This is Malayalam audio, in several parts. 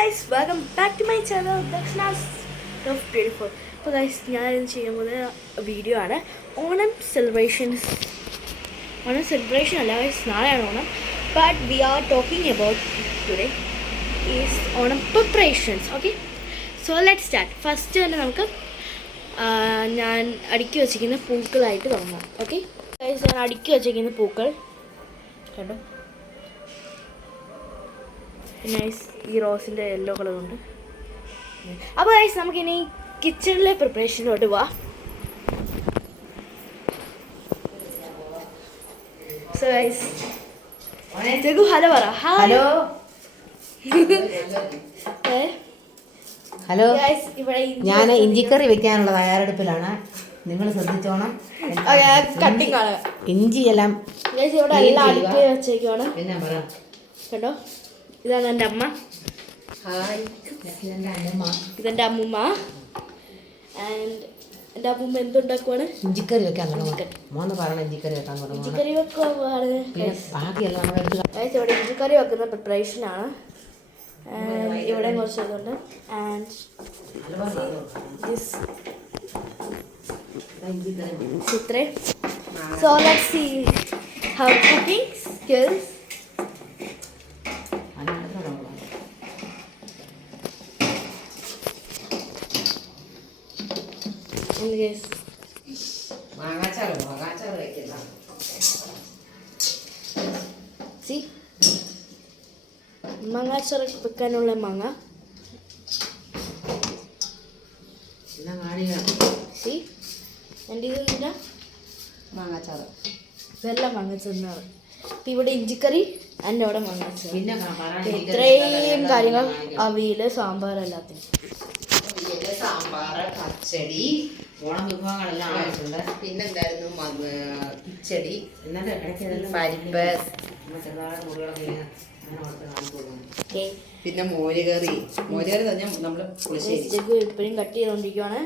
guys, welcome back to my channel. That's not so beautiful. അപ്പോൾ ഗൈസ് ഞാൻ ചെയ്യുന്നത് വീഡിയോ ആണ് ഓണം സെലിബ്രേഷൻ അല്ല ഗൈസ്, നാളെയാണ് Onam. But we are talking about today is Onam preparations. Okay, so let start. First തന്നെ നമുക്ക് ഞാൻ അടുക്കി വച്ചിരിക്കുന്ന പൂക്കളായിട്ട് തുടങ്ങാം. ഓക്കെ ഗൈസ്, ഞാൻ അടുക്കി വച്ചിരിക്കുന്ന പൂക്കൾ കണ്ടോ, നൈസ്. ഈ റോസിൻ്റെ യെല്ലോ കളറുണ്ട്. അപ്പോൾ ഗൈസ് നമുക്കിനി കിച്ചണിലെ പ്രിപ്പറേഷനിലോട്ട് പോവാം. സോ ഗൈസ് ജഗു ഹലോ പറ. ഹലോ ഹലോ ഗൈസ്, ഇവിടെ ഞാൻ ഇഞ്ചിക്കറി വെക്കാനുള്ള തയ്യാറെടുപ്പിലാണ്. നിങ്ങൾ ശ്രദ്ധിച്ചോണം. കട്ടിങ് ആണ്. ഇഞ്ചി എല്ലാം ഗൈസ് ഇവിടെ എല്ലാം അടുപ്പിൽ വെച്ചേക്കുവാണ്. എന്നാ പറ കേട്ടോ, ഇതാണ് എൻ്റെ അമ്മ, ഇതെൻ്റെ അമ്മൂമ്മ. ആൻഡ് എൻ്റെ അമ്മൂമ്മ എന്തുണ്ടാക്കുവാണ്? ഇഞ്ചിക്കറി വെക്കാൻ തുടങ്ങും. മോന്ന് പറയണം ഇഞ്ചിക്കറി വെക്കാൻ തുടങ്ങും. ഇഞ്ചിക്കറി വെക്കുവാണ്. പിന്നെ ബാക്കിയെല്ലാം ഗൈസ് ഇവിടെ ഇഞ്ചിക്കറി വെക്കുന്ന പ്രിപ്പറേഷനാണ്. ഇവിടെ കുറച്ച് ഇതുണ്ട്. ആൻഡ് ഇത്രേ. So let's see how cooking skills. മാങ്ങാച്ചാറ് വെക്കാനുള്ള മാങ്ങ. സി എൻ്റെ ഇതില്ല മാങ്ങാച്ചാറ്, ഇതെല്ലാം മാങ്ങാച്ചാറ്. ഇപ്പം ഇവിടെ ഇഞ്ചിക്കറി, എൻ്റെ അവിടെ മാങ്ങാച്ചാറ്. ഇത്രയും കാര്യങ്ങൾ അവിയൽ, സാമ്പാർ, എല്ലാത്തിനും. സാമ്പാർ, പച്ചടി, ഓണം വിഭവങ്ങളെല്ലാം ആയിട്ടുണ്ട്. പിന്നെന്തായിരുന്നു കിച്ചടി, പരിപ്പ്, പിന്നെ മോരുകറി തന്നെ നമ്മൾ ജഗ്ഗു ഇപ്പോഴും കട്ട് ചെയ്തുകൊണ്ടിരിക്കുവാണ്.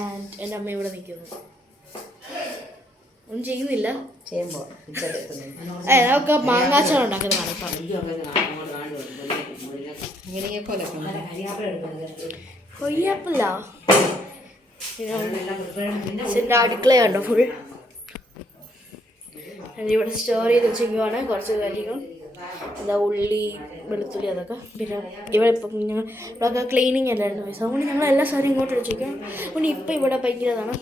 ആൻഡ് എൻ്റെ അമ്മ ഇവിടെ നിൽക്കുന്നു, ഒന്നും ചെയ്യുന്നില്ല. ചെയ്യുമ്പോൾ നമുക്ക് മാങ്ങാച്ചാർ ഉണ്ടാക്കുന്നതാണ്. കൊയ്യാപ്പില്ല. എൻ്റെ അടുക്കളയുണ്ടോ ഫുൾ. ഇവിടെ സ്റ്റോർ ചെയ്ത് വെച്ചിരിക്കുവാണ് കുറച്ച് കാര്യങ്ങൾ. എന്താ ഉള്ളി, വെളുത്തുള്ളി, അതൊക്കെ. പിന്നെ ഇവിടെ ഇപ്പം ഞങ്ങൾ ഇവിടെയൊക്കെ ക്ലീനിങ് അല്ലായിരുന്നു. അതുകൊണ്ട് ഞങ്ങൾ എല്ലാ സാധനവും ഇങ്ങോട്ട് വെച്ചിരിക്കും. അതുകൊണ്ട് ഇപ്പം ഇവിടെ ഭയങ്കരതാണ്.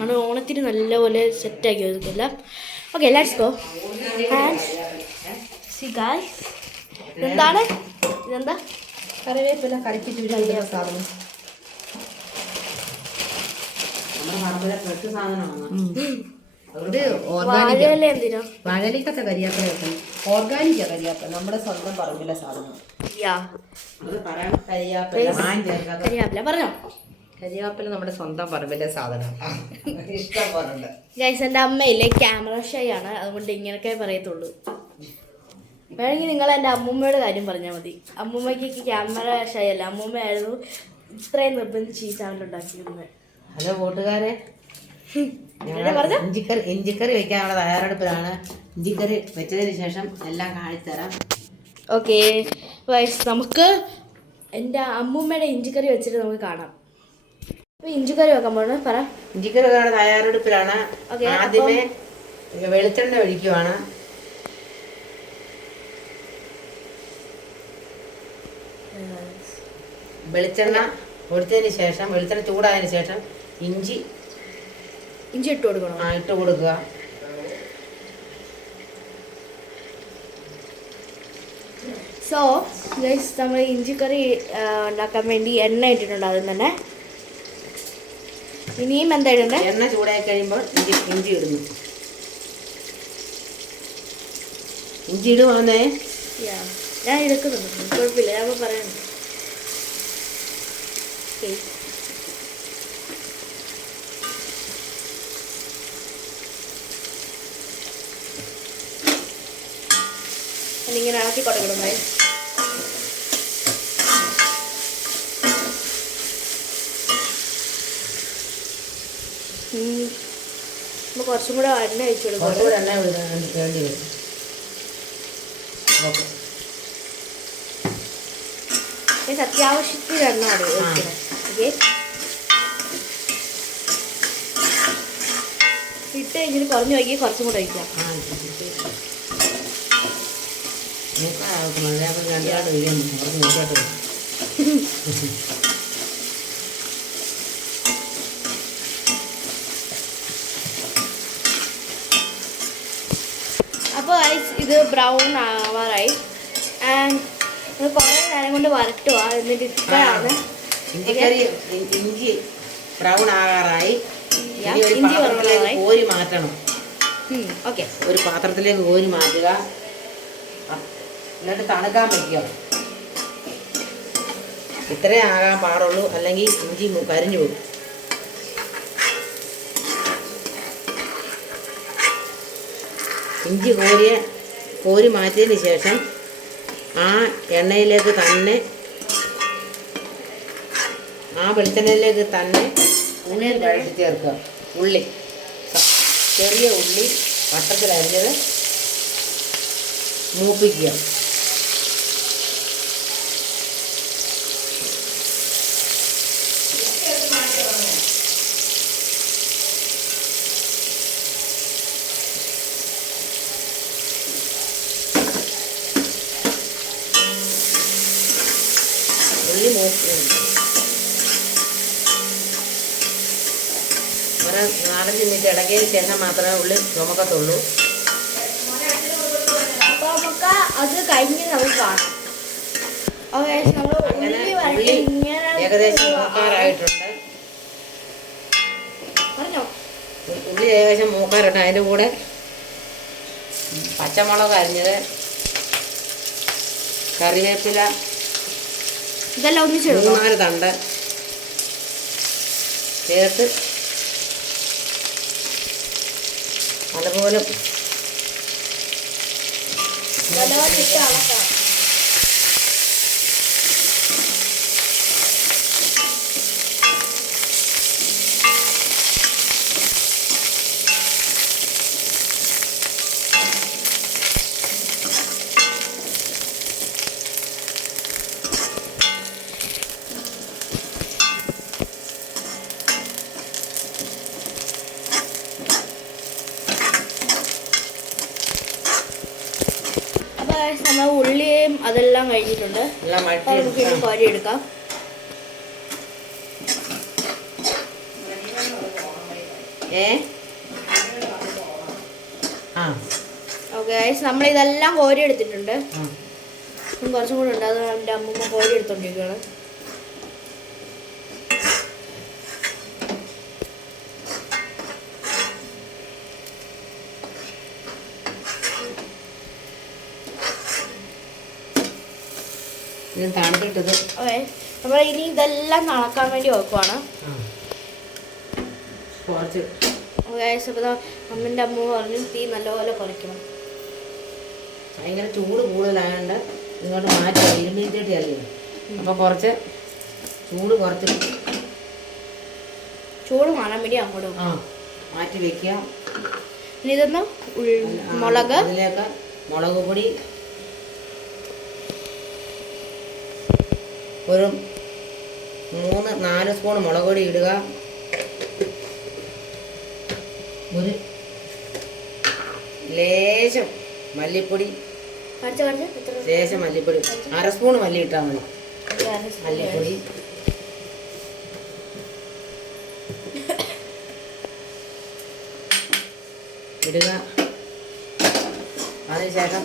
ആണ് ഓണത്തിന് നല്ലപോലെ സെറ്റാക്കി വെക്കില്ല. Okay, let's go. And C guys, ഇതെന്താണ്? ഇതെന്താ? കറിവേപ്പില കറിക്കിട്ട് സാധനം. വാഴയിലേക്കത്തെ കരിയാപ്പില വെക്കണം. ഓർഗാനിക്കാ കരിയാപ്പില, നമ്മുടെ സ്വന്തം പറമ്പിലെ സാധനം. കരിയാപ്പില പറഞ്ഞോ. കരിയാപ്പില നമ്മുടെ സ്വന്തം പറമ്പിലെ സാധനം. ഇഷ്ടം പോലെ ഗൈസ്, എൻ്റെ അമ്മയില്ലേ ക്യാമറ ഷൈ ആണ്, അതുകൊണ്ട് ഇങ്ങനെയൊക്കെ പറയത്തുള്ളൂ. വേണമെങ്കിൽ നിങ്ങൾ എൻ്റെ അമ്മൂമ്മയുടെ കാര്യം പറഞ്ഞാൽ മതി. അമ്മൂമ്മയ്ക്ക് ക്യാമറ ഷൈ അല്ല, അമ്മൂമ്മയായിരുന്നു ഇത്രയും നിർബന്ധിച്ച് ഈ ചാനൽ ഉണ്ടാക്കിയിരുന്നത്. ഹലോ കൂട്ടുകാരെ, ഇഞ്ചിക്കറി വെക്കാനുള്ള തയ്യാറെടുപ്പിലാണ്. ഇഞ്ചിക്കറി വെച്ചതിന് ശേഷം എല്ലാം കാണിച്ചു തരാം. ഓക്കെ നമുക്ക് എൻ്റെ അമ്മൂമ്മയുടെ ഇഞ്ചിക്കറി വെച്ചിട്ട് നമുക്ക് കാണാം. അപ്പോൾ ഇഞ്ചിക്കറി വെക്കാൻ പോകണം. പറ. ഇഞ്ചിക്കറി വെക്കാനുള്ള തയ്യാറെടുപ്പിലാണ്. ആദ്യമേ വെളിച്ചെണ്ണ ഒഴിക്കുവാണ്. വെളിച്ചെണ്ണ ഒഴിച്ചതിന് ശേഷം, വെളിച്ചെണ്ണ ചൂടായതിനു ശേഷം ഇഞ്ചി ഇട്ട് കൊടുക്കണം. ഇട്ട് കൊടുക്കുക. സോ ഗൈസ്, നമ്മൾ ഇഞ്ചിക്കറി ഉണ്ടാക്കാൻ വേണ്ടി എണ്ണ ഇട്ടിട്ടുണ്ട്. അതിൽ തന്നെ ഇനിയും എന്താ ഇടണ്ടേ? എണ്ണ ചൂടായി കഴിയുമ്പോൾ ഇഞ്ചി ഇടുന്നു. ഇഞ്ചി ഇടുവാന്നേ. ഞാൻ എടുക്കുന്നുണ്ട്, കുഴപ്പമില്ല, ഞാൻ പറയുന്നു. ഇങ്ങനെ ഇളക്കി കൊടുക്കണം. നമ്മൾ കുറച്ചും കൂടെ എണ്ണ ഒഴിച്ചു കൊടുക്കും. അത്യാവശ്യത്തിന് എണ്ണ ഒഴിക്കണം. ഓക്കെ, ഇട്ട് കഴിഞ്ഞിട്ട് കുറഞ്ഞു വയ്ക്കി കുറച്ചും കൂടെ ഒഴിക്കാം. അപ്പോൾ ഇത് ബ്രൗൺ ആവാറായി. ആൻഡ് കുറേ നേരം കൊണ്ട് വരട്ടുക. എന്നിട്ട് ഇപ്പോഴാണ് ഇഞ്ചി ബ്രൗൺ ആകാറായി. കോരി മാറ്റണം. ഓക്കെ, ഒരു പാത്രത്തിലേക്ക് കോരി മാറ്റുക. എന്നിട്ട് തണുക്കാൻ വയ്ക്കുക. ഇത്രേ ആകാൻ പാടുള്ളൂ, അല്ലെങ്കിൽ ഇഞ്ചി കരിഞ്ഞു പോകും. ഇഞ്ചി കോരി മാറ്റിയതിന് ശേഷം ആ എണ്ണയിലേക്ക് തന്നെ, ആ വെളിച്ചെണ്ണയിലേക്ക് തന്നെ ഉള്ളി വഴറ്റി ചേർക്കുക. ഉള്ളി, ചെറിയ ഉള്ളി വട്ടത്തിലരിഞ്ഞത് മൂപ്പിക്കുക. ഉള്ളി ഒരു 4-5 മിനിറ്റ് ഇളകിയതിന് ശേഷം മാത്രമേ ഉള്ളി ചുമക്കത്തുള്ളൂ. അപ്പോൾ നമുക്ക് അത് കഴിഞ്ഞ് നമുക്ക് കാണാം. അങ്ങനെ ഉള്ളി ഏകദേശം മൂക്കാറായിട്ടുണ്ട്. ഉള്ളി ഏകദേശം മൂക്കാറുണ്ട്. അതിൻ്റെ കൂടെ പച്ചമുളക് അരിഞ്ഞത്, കറിവേപ്പില, ഇതെല്ലാം ഒന്നിച്ച് 3-4 തണ്ട് ചേർത്ത് അതുപോലെ നമ്മൾ ഉള്ളിയും അതെല്ലാം കഴിഞ്ഞിട്ടുണ്ട്. എല്ലാം നമുക്ക് ഇനി കോരി എടുക്കാം. ഓക്കെ, നമ്മളിതെല്ലാം കോരി എടുത്തിട്ടുണ്ട്. കുറച്ചും കൂടെ ഉണ്ട്. അത് എൻ്റെ അമ്മൂമ്മ കോരി എടുത്തോണ്ടിരിക്കുകയാണ്. തണുത്തിട്ടത് ഓക്കെ, നമ്മൾ ഇനി ഇതെല്ലാം നടക്കാൻ വേണ്ടി വെക്കുവാണ്. കുറച്ച് അമ്മൻ്റെ അമ്മ പറഞ്ഞു തീ നല്ലപോലെ കുറയ്ക്കണം. ഭയങ്കര ചൂട് കൂടുതലായതുകൊണ്ട് ഇങ്ങോട്ട് മാറ്റി ഇരുമ്പിത്തേട്ടി അല്ലേ. അപ്പോൾ കുറച്ച് ചൂട് മാറാൻ വേണ്ടി അങ്ങോട്ട് മാറ്റി വെക്കുക. ഇനി ഇതൊന്ന് മുളക്, അതിലേക്ക് മുളക് പൊടി ഒരു 3-4 സ്പൂൺ മുളക് പൊടി ഇടുക. ഒരു ലേശം മല്ലിപ്പൊടി, ലേശം മല്ലിപ്പൊടി, 1/2 സ്പൂൺ മല്ലി ഇട്ടാൽ മതി. മല്ലിപ്പൊടി ഇടുക. അതിനുശേഷം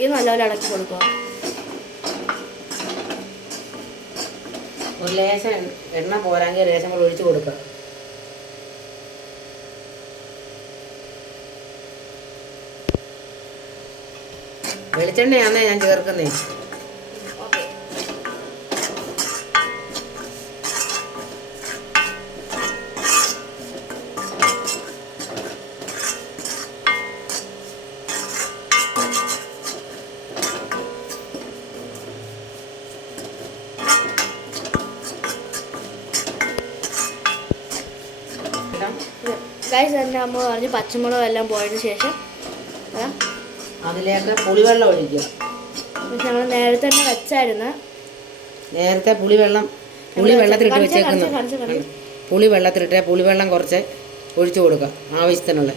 ഇത് നല്ലപോലെ ഇളക്കി കൊടുക്കുക. ഒരു ലേശം എണ്ണ പോരാങ്കിൽ ലേശം കൂടെ ഒഴിച്ച് കൊടുക്കുക. വെളിച്ചെണ്ണയാണേ ഞാൻ ചേർക്കുന്നേ. ഗൈസ്, എൻ്റെ അമ്മ പറഞ്ഞ് പച്ചമുളക് എല്ലാം പോയതിന് ശേഷം അതിലേക്ക് പുളിവെള്ളം ഒഴിക്കുക. ഞങ്ങൾ നേരത്തെ തന്നെ വെച്ചായിരുന്നു. നേരത്തെ പുളി വെള്ളത്തിലിട്ട് വെച്ചേക്കുന്നു. പുളി വെള്ളത്തിലിട്ട് പുളിവെള്ളം കുറച്ച് ഒഴിച്ചു കൊടുക്കുക ആവശ്യത്തിനുള്ള.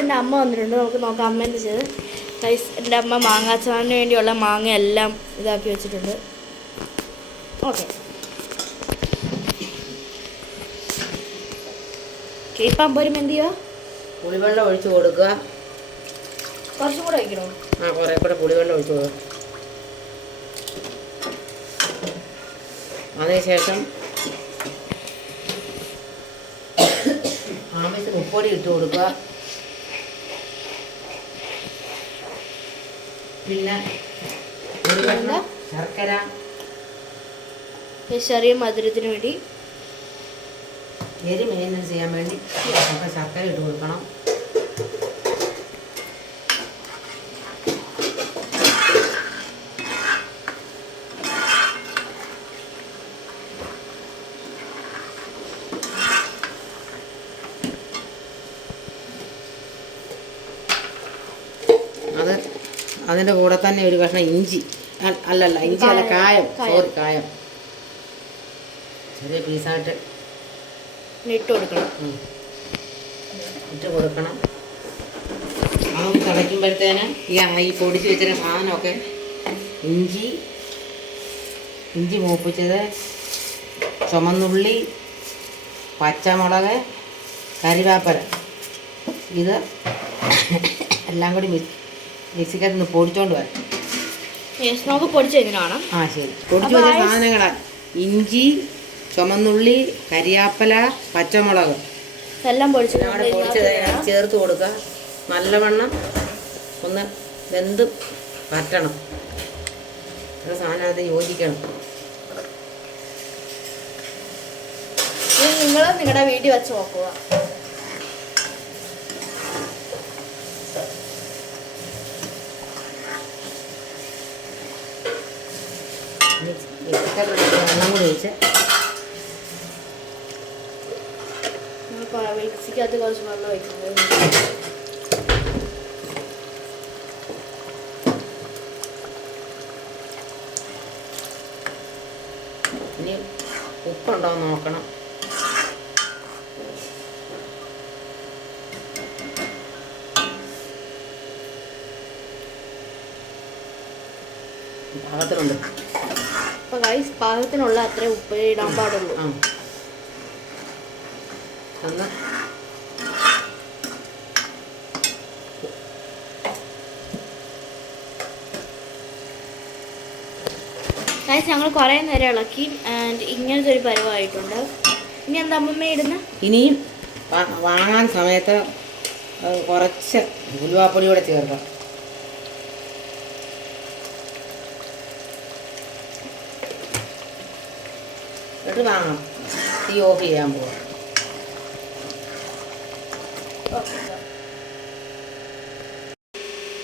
എൻ്റെ അമ്മ വന്നിട്ടുണ്ട്. നമുക്ക് നോക്കാം അമ്മ എന്ത് ചെയ്ത്. ഗൈസ് എൻ്റെ അമ്മ മാങ്ങാച്ചാറിന് വേണ്ടിയുള്ള മാങ്ങ എല്ലാം ഇതാക്കി വെച്ചിട്ടുണ്ട്. ഓക്കെ ഇപ്പം അമ്പരും എന്ത് ചെയ്യുക? പുളിവെള്ളം ഒഴിച്ചു കൊടുക്കുക. കുറച്ചും കൂടെ വയ്ക്കണോ? കുറേ കൂടെ പുളിവെള്ളം ഒഴിച്ചു കൊടുക്കുക. അതിനുശേഷം ആവശ്യത്തിന് ഉപ്പൊടി ഇട്ട് കൊടുക്കുക. പിന്നെ ഒരു കഷ്ണം ശർക്കര, ചെറിയ മധുരത്തിന് വേണ്ടി എരി മെയിൻ്റെനൻസ് ചെയ്യാൻ വേണ്ടി നമുക്ക് ശർക്കര ഇട്ട് കൊടുക്കണം. അതിൻ്റെ കൂടെ തന്നെ ഒരു കഷ്ണം ഇഞ്ചി, ഇഞ്ചി അല്ല കായം, കായം ചെറിയ പീസായിട്ട് ഇട്ട് കൊടുക്കണം. അത് തിളയ്ക്കുമ്പോഴത്തേന് ഈ പൊടിച്ച് വെച്ചിട്ട് സാധനമൊക്കെ ഇഞ്ചി മൂപ്പിച്ചത്, ചുമന്നുള്ളി, പച്ചമുളക്, കരിവേപ്പില, ഇത് എല്ലാം കൂടി മിക്സിക്കകത്ത് നിന്ന് പൊടിച്ചോണ്ട് വരാം. നമുക്ക് പൊടിച്ച് കഴിഞ്ഞാണ്. ശരി. പൊടിച്ചു വെച്ച സാധനങ്ങളാണ് ഇഞ്ചി, ചുമന്നുള്ളി, കരിയാപ്പല, പച്ചമുളക് എല്ലാം പൊടിച്ചത് ചേർത്ത് കൊടുക്കുക. നല്ലവണ്ണം ഒന്ന് വെന്ത് വറ്റണം. സാധനം അത് യോജിക്കണം. നിങ്ങൾ നിങ്ങളുടെ വീട്ടിൽ വെച്ച് നോക്കുക. വെള്ളം കൂടി ഒഴിച്ച് മിക്സിക്കകത്ത് കുറച്ച് വെള്ളം ഒഴിക്കുന്നത്. ഇനി ഉപ്പുണ്ടോ എന്ന് നോക്കണം. പാകത്തിനുണ്ട്. അപ്പോൾ ഗൈസ് പാകത്തിനുള്ള അത്രേ ഉപ്പ് ഇടാൻ പാടുള്ളൂ. ഗൈസ് ഞങ്ങൾ കുറേ നേരം ഇളക്കി ആൻഡ് ഇങ്ങനത്തെ ഒരു പരുവമായിട്ടുണ്ട്. ഇനി എന്താ അമ്മമ്മ ഇടുന്നത്? ഇനിയും വാങ്ങാൻ സമയത്ത് കുറച്ച് ഉലുവാപ്പൊടി കൂടെ ചേർക്കാം. എന്നിട്ട് വാങ്ങാം. തീ ഓഫ് ചെയ്യാൻ പോവാം.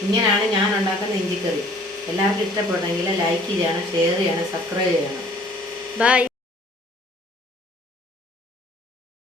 ഇങ്ങനെയാണ് ഞാൻ ഉണ്ടാക്കുന്ന ഇഞ്ചിക്കറി. എല്ലാവർക്കും ഇഷ്ടപ്പെട്ടെങ്കിൽ ലൈക്ക് ചെയ്യണം, ഷെയർ ചെയ്യണം, സബ്സ്ക്രൈബ് ചെയ്യണം. ബൈ.